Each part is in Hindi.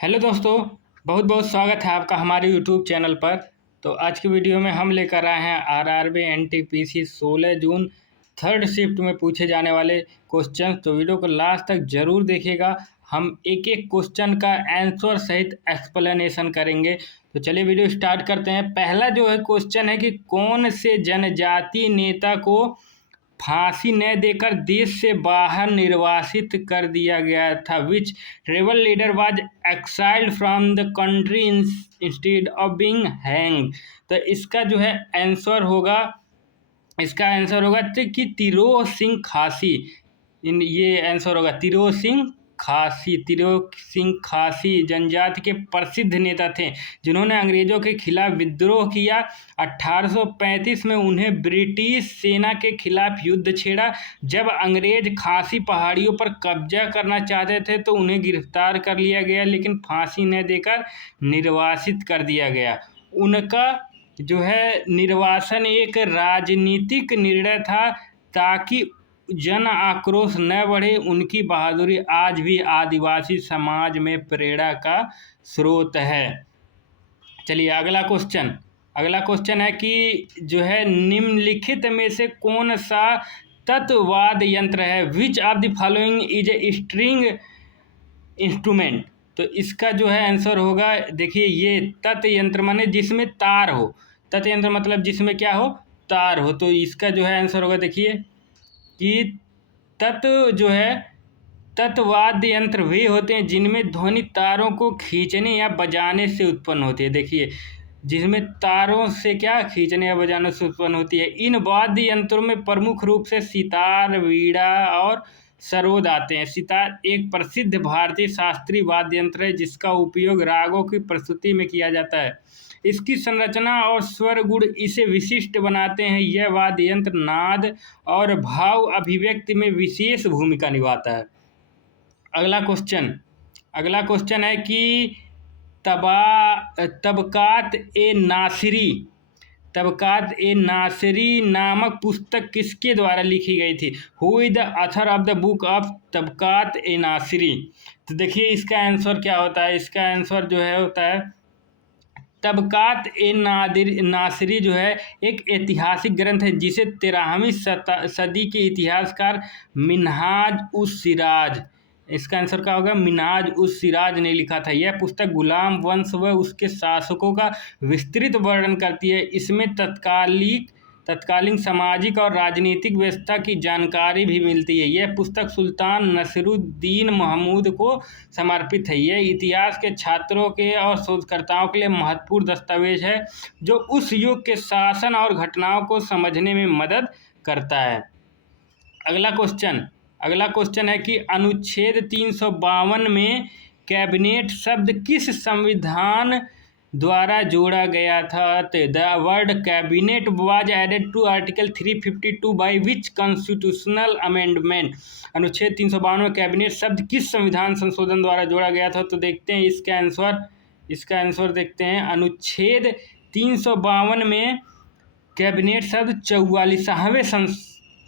हेलो दोस्तों, बहुत बहुत स्वागत है आपका हमारे यूट्यूब चैनल पर। तो आज की वीडियो में हम लेकर आए हैं RRB NTPC 16 June third shift में पूछे जाने वाले क्वेश्चन। तो वीडियो को लास्ट तक जरूर देखिएगा। हम एक एक क्वेश्चन का आंसर सहित एक्सप्लेनेशन करेंगे। तो चलिए वीडियो स्टार्ट करते हैं। पहला जो है क्वेश्चन है कि कौन से जनजातीय नेता को फांसी न देकर देश से बाहर निर्वासित कर दिया गया था? Which rebel leader was exiled from the country instead of being hang? तो इसका आंसर होगा कि तिरोह सिंह खासी। इन ये आंसर होगा तिरोह सिंह खासी जनजाति के प्रसिद्ध नेता थे जिन्होंने अंग्रेजों के खिलाफ विद्रोह किया। 1835 में उन्हें ब्रिटिश सेना के खिलाफ युद्ध छेड़ा। जब अंग्रेज खासी पहाड़ियों पर कब्जा करना चाहते थे तो उन्हें गिरफ्तार कर लिया गया, लेकिन फांसी न देकर निर्वासित कर दिया गया। उनका जो है निर्वासन एक राजनीतिक निर्णय था ताकि जन आक्रोश न बढ़े। उनकी बहादुरी आज भी आदिवासी समाज में प्रेरणा का स्रोत है। चलिए अगला क्वेश्चन है कि जो है निम्नलिखित में से कौन सा तत्वाद यंत्र है? Which of the following is a string instrument? तो इसका जो है आंसर होगा, देखिए ये तत् यंत्र माने जिसमें तार हो। तत् यंत्र मतलब जिसमें क्या हो? तार हो। तो इसका जो है आंसर होगा, देखिए कि तत्वाद्य यंत्र वे होते हैं जिनमें ध्वनि तारों को खींचने या बजाने से उत्पन्न होती है। देखिए जिसमें तारों से क्या खींचने या बजाने से उत्पन्न होती है। इन वाद्य यंत्रों में प्रमुख रूप से सितार, वीणा और सरोद आते हैं। सितार एक प्रसिद्ध भारतीय शास्त्रीय वाद्य यंत्र है जिसका उपयोग रागों की प्रस्तुति में किया जाता है। इसकी संरचना और स्वर गुण इसे विशिष्ट बनाते हैं। यह वाद्य यंत्र नाद और भाव अभिव्यक्ति में विशेष भूमिका निभाता है। अगला क्वेश्चन है कि तबकात ए नासिरी नामक पुस्तक किसके द्वारा लिखी गई थी? Who is the author of the book of Tabaqat e Nasiri? तो देखिए इसका आंसर क्या होता है। इसका आंसर जो है होता है तबकात ए नासिरी जो है एक ऐतिहासिक ग्रंथ है जिसे 13वीं सदी के इतिहासकार मिन्हाज उस सिराज, इसका आंसर क्या होगा? मिन्हाज उस सिराज ने लिखा था। यह पुस्तक गुलाम वंश व उसके शासकों का विस्तृत वर्णन करती है। इसमें तत्कालीन सामाजिक और राजनीतिक व्यवस्था की जानकारी भी मिलती है। यह पुस्तक सुल्तान नसीरुद्दीन महमूद को समर्पित है। यह इतिहास के छात्रों के और शोधकर्ताओं के लिए महत्वपूर्ण दस्तावेज है जो उस युग के शासन और घटनाओं को समझने में मदद करता है। अगला क्वेश्चन है कि अनुच्छेद 352 में कैबिनेट शब्द किस संविधान द्वारा जोड़ा गया था? The word cabinet was added to article 352 by which constitutional amendment? अनुच्छेद 352 में कैबिनेट शब्द किस संविधान संशोधन द्वारा जोड़ा गया था? तो देखते हैं इसका आंसर देखते हैं। अनुच्छेद 352 में कैबिनेट शब्द 44वें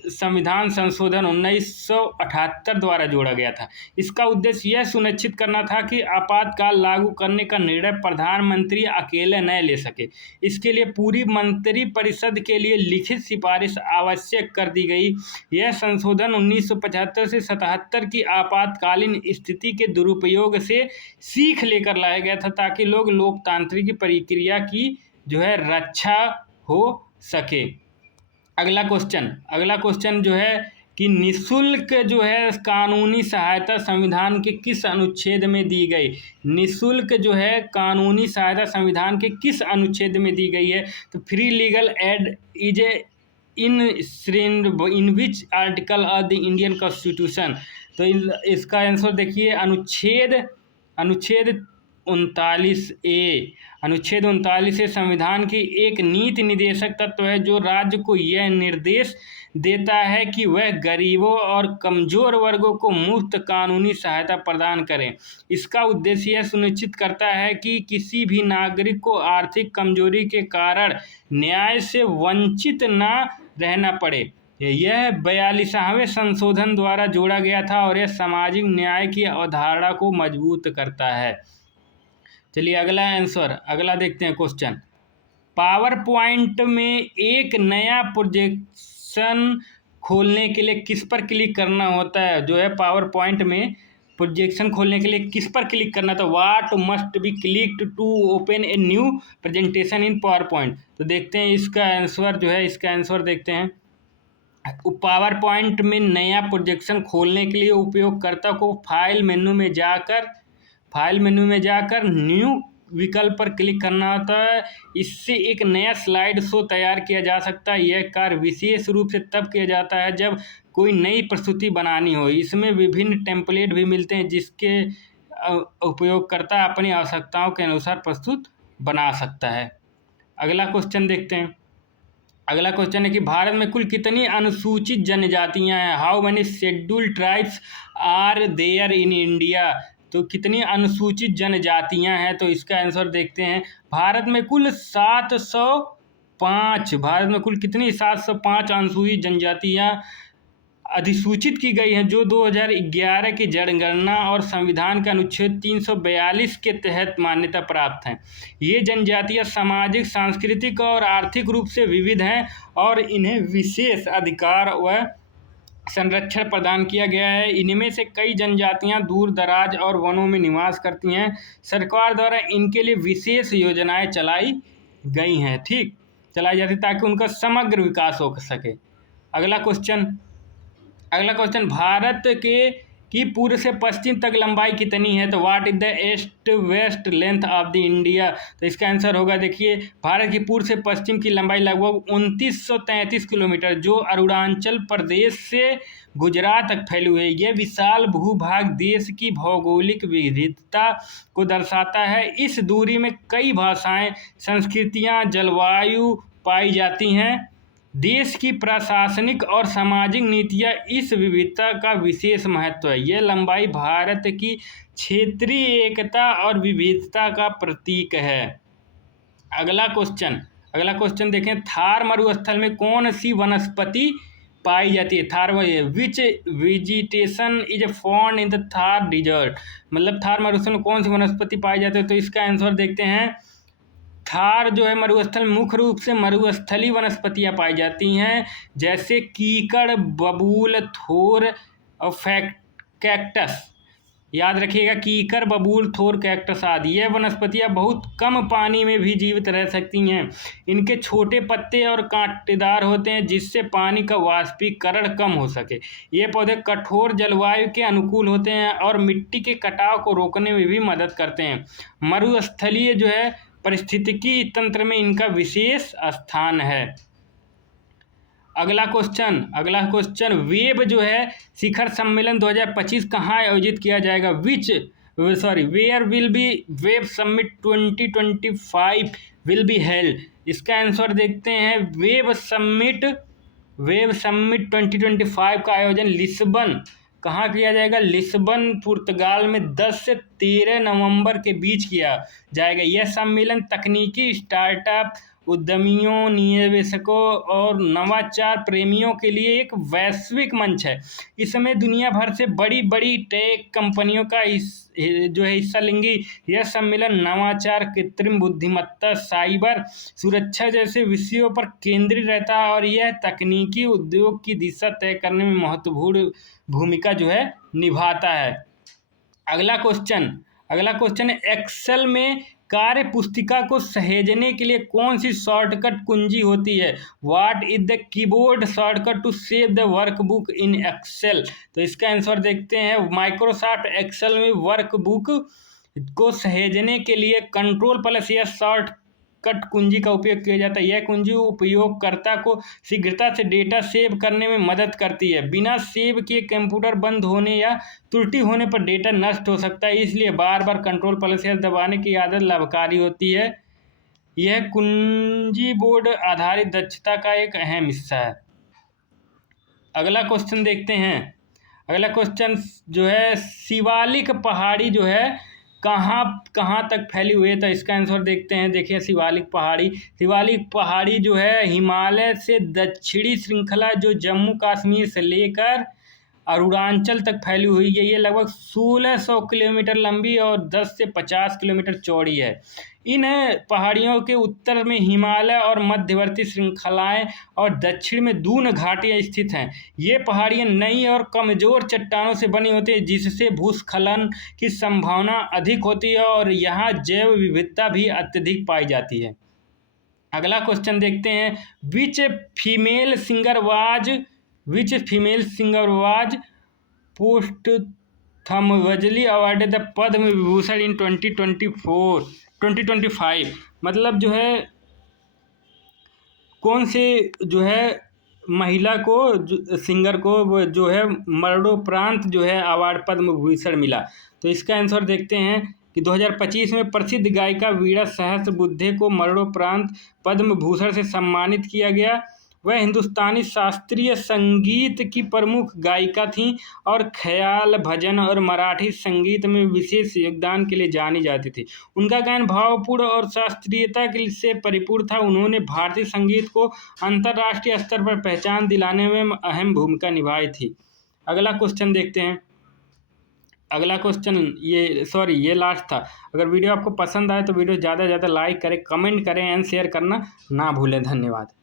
संविधान संशोधन 1978 द्वारा जोड़ा गया था। इसका उद्देश्य यह सुनिश्चित करना था कि आपातकाल लागू करने का निर्णय प्रधानमंत्री अकेले न ले सके। इसके लिए पूरी मंत्रिपरिषद के लिए लिखित सिफारिश आवश्यक कर दी गई। यह संशोधन 1975 से 77 की आपातकालीन स्थिति के दुरुपयोग से सीख लेकर लाया गया था ताकि लोकतांत्रिक प्रक्रिया की जो है रक्षा हो सके। अगला क्वेश्चन जो है कि निःशुल्क जो है कानूनी सहायता संविधान के किस अनुच्छेद में दी गई? निःशुल्क जो है कानूनी सहायता संविधान के किस अनुच्छेद में दी गई है? तो free legal aid is in which article of the Indian constitution? तो इसका आंसर देखिए अनुच्छेद 39A। अनुच्छेद 39 संविधान की एक नीति निदेशक तत्व है जो राज्य को यह निर्देश देता है कि वह गरीबों और कमजोर वर्गों को मुफ्त कानूनी सहायता प्रदान करें। इसका उद्देश्य यह सुनिश्चित करता है कि किसी भी नागरिक को आर्थिक कमजोरी के कारण न्याय से वंचित न रहना पड़े। यह 42वें संशोधन द्वारा जोड़ा गया था और यह सामाजिक न्याय की अवधारणा को मजबूत करता है। चलिए अगला आंसर, अगला देखते हैं क्वेश्चन। पावर पॉइंट में एक नया प्रोजेक्शन खोलने के लिए किस पर क्लिक करना होता है? जो है पावर पॉइंट में प्रोजेक्शन खोलने के लिए किस पर क्लिक करना था? What must be clicked to open a new presentation in PowerPoint. तो देखते हैं इसका आंसर जो है, इसका आंसर देखते हैं। पावर पॉइंट में नया प्रोजेक्शन खोलने के लिए उपयोगकर्ता को फाइल मेनू में जाकर न्यू विकल्प पर क्लिक करना होता है। इससे एक नया स्लाइड शो तैयार किया जा सकता है। यह कार्य विशेष रूप से तब किया जाता है जब कोई नई प्रस्तुति बनानी हो। इसमें विभिन्न टेम्पलेट भी मिलते हैं जिसके उपयोगकर्ता अपनी आवश्यकताओं के अनुसार प्रस्तुत बना सकता है। अगला क्वेश्चन देखते हैं। अगला क्वेश्चन है कि भारत में कुल कितनी अनुसूचित जनजातियां हैं? How many scheduled tribes are there in India? तो कितनी अनुसूचित जनजातियां हैं? तो इसका आंसर देखते हैं। भारत में कुल 705, भारत में कुल कितनी 705 अनुसूचित जनजातियां अधिसूचित की गई हैं, जो 2011 की जनगणना और संविधान के अनुच्छेद 342 के तहत मान्यता प्राप्त हैं। ये जनजातियां सामाजिक, सांस्कृतिक और आर्थिक रूप से विविध हैं और इन्हें विशेष अधिकार व संरक्षण प्रदान किया गया है। इनमें से कई जनजातियां दूर दराज और वनों में निवास करती हैं। सरकार द्वारा इनके लिए विशेष योजनाएं चलाई गई हैं, ठीक, चलाई जाती ताकि उनका समग्र विकास हो सके। अगला क्वेश्चन, भारत की पूर्व से पश्चिम तक लंबाई कितनी है? तो what is the east west length of the India? तो इसका आंसर होगा, देखिए, भारत की पूर्व से पश्चिम की लंबाई लगभग 2933 किलोमीटर, जो अरुणाचल प्रदेश से गुजरात तक फैली हुई है। यह विशाल भूभाग देश की भौगोलिक विविधता को दर्शाता है। इस दूरी में कई भाषाएं, संस्कृतियां, जलवायु पाई जाती हैं। देश की प्रशासनिक और सामाजिक नीतियां इस विविधता का विशेष महत्व है। यह लंबाई भारत की क्षेत्रीय एकता और विविधता का प्रतीक है। अगला क्वेश्चन देखें। थार मरुस्थल में कौन सी वनस्पति पाई जाती है? Thar which vegetation is found in the Thar desert? मतलब थार मरुस्थल में कौन सी वनस्पति पाई जाती है? तो इसका आंसर देखते हैं। थार जो है मरुस्थल में मुख्य रूप से मरुस्थलीय वनस्पतियां पाई जाती हैं, जैसे कीकड़, बबूल, थोर और कैक्टस। याद रखिएगा, कीकर, बबूल, थोर, कैक्टस आदि। यह वनस्पतियां बहुत कम पानी में भी जीवित रह सकती हैं। इनके छोटे पत्ते और कांटेदार होते हैं, जिससे पानी का वाष्पीकरण कम हो सके। ये पौधे कठोर जलवायु के अनुकूल होते हैं और मिट्टी के कटाव को रोकने में भी मदद करते हैं। मरुस्थलीय जो है पारिस्थितिकी तंत्र में इनका विशेष स्थान है। अगला क्वेश्चन, वेब जो है शिखर सम्मेलन 2025 कहाँ आयोजित किया जाएगा? Where will be web summit 2025 will be held? इसका आंसर देखते हैं। वेब समिट 2025 का आयोजन लिस्बन, कहाँ किया जाएगा? लिस्बन, पुर्तगाल में 10 से 13 नवंबर के बीच किया जाएगा। यह सम्मेलन तकनीकी स्टार्टअप उद्यमियों, निवेशकों और नवाचार प्रेमियों के लिए एक वैश्विक मंच है। इसमें दुनिया भर से बड़ी टेक कंपनियों का जो है हिस्सा लेंगी। यह सम्मेलन नवाचार, कृत्रिम बुद्धिमत्ता, साइबर सुरक्षा जैसे विषयों पर केंद्रित रहता है और यह तकनीकी उद्योग की दिशा तय करने में महत्वपूर्ण भूमिका जो है निभाता है। अगला क्वेश्चन है, एक्सेल में कार्य पुस्तिका को सहेजने के लिए कौन सी शॉर्टकट कुंजी होती है? What is the keyboard shortcut to save the workbook in Excel? तो इसका आंसर देखते हैं। माइक्रोसॉफ्ट एक्सेल में वर्कबुक को सहेजने के लिए कंट्रोल+ या शॉर्टकट कुंजी का उपयोग किया जाता है। यह कुंजी उपयोगकर्ता को शीघ्रता से डेटा सेव करने में मदद करती है। बिना सेव किए कंप्यूटर बंद होने या त्रुटि होने पर डेटा नष्ट हो सकता है, इसलिए बार बार कंट्रोल+ दबाने की आदत लाभकारी होती है। यह कुंजी बोर्ड आधारित दक्षता का एक अहम हिस्सा है। अगला क्वेश्चन देखते हैं। अगला क्वेश्चन जो है, शिवालिक पहाड़ी जो है कहाँ तक फैली हुई है? तो इसका आंसर देखते हैं। देखिए, शिवालिक पहाड़ी जो है हिमालय से दक्षिणी श्रृंखला जो जम्मू कश्मीर से लेकर अरुणाचल तक फैली हुई है। ये लगभग 1600 किलोमीटर लंबी और 10 से 50 किलोमीटर चौड़ी है। इन पहाड़ियों के उत्तर में हिमालय और मध्यवर्ती श्रृंखलाएं और दक्षिण में दून घाटियां स्थित हैं। ये पहाड़ियां नई और कमजोर चट्टानों से बनी होती है, जिससे भूस्खलन की संभावना अधिक होती है और यहाँ जैव विविधता भी अत्यधिक पाई जाती है। अगला क्वेश्चन देखते हैं, which female singer was posthumously awarded the Padma Vibhushan in 2025। मतलब जो है कौन से जो है महिला को सिंगर को वो जो है मरणोपरांत जो है अवार्ड पद्म विभूषण मिला। तो इसका आंसर देखते हैं कि 2025 में प्रसिद्ध गायिका वीणा सहस्त्रबुद्धे को मरणोपरांत पद्म भूषण से सम्मानित किया गया। वह हिंदुस्तानी शास्त्रीय संगीत की प्रमुख गायिका थीं और ख्याल, भजन और मराठी संगीत में विशेष योगदान के लिए जानी जाती थी। उनका गायन भावपूर्ण और शास्त्रीयता से परिपूर्ण था। उन्होंने भारतीय संगीत को अंतर्राष्ट्रीय स्तर पर पहचान दिलाने में अहम भूमिका निभाई थी। अगला क्वेश्चन देखते हैं। अगला क्वेश्चन ये लास्ट था। अगर वीडियो आपको पसंद आए तो वीडियो ज़्यादा से ज़्यादा लाइक करें, कमेंट करें एंड शेयर करना ना भूलें। धन्यवाद।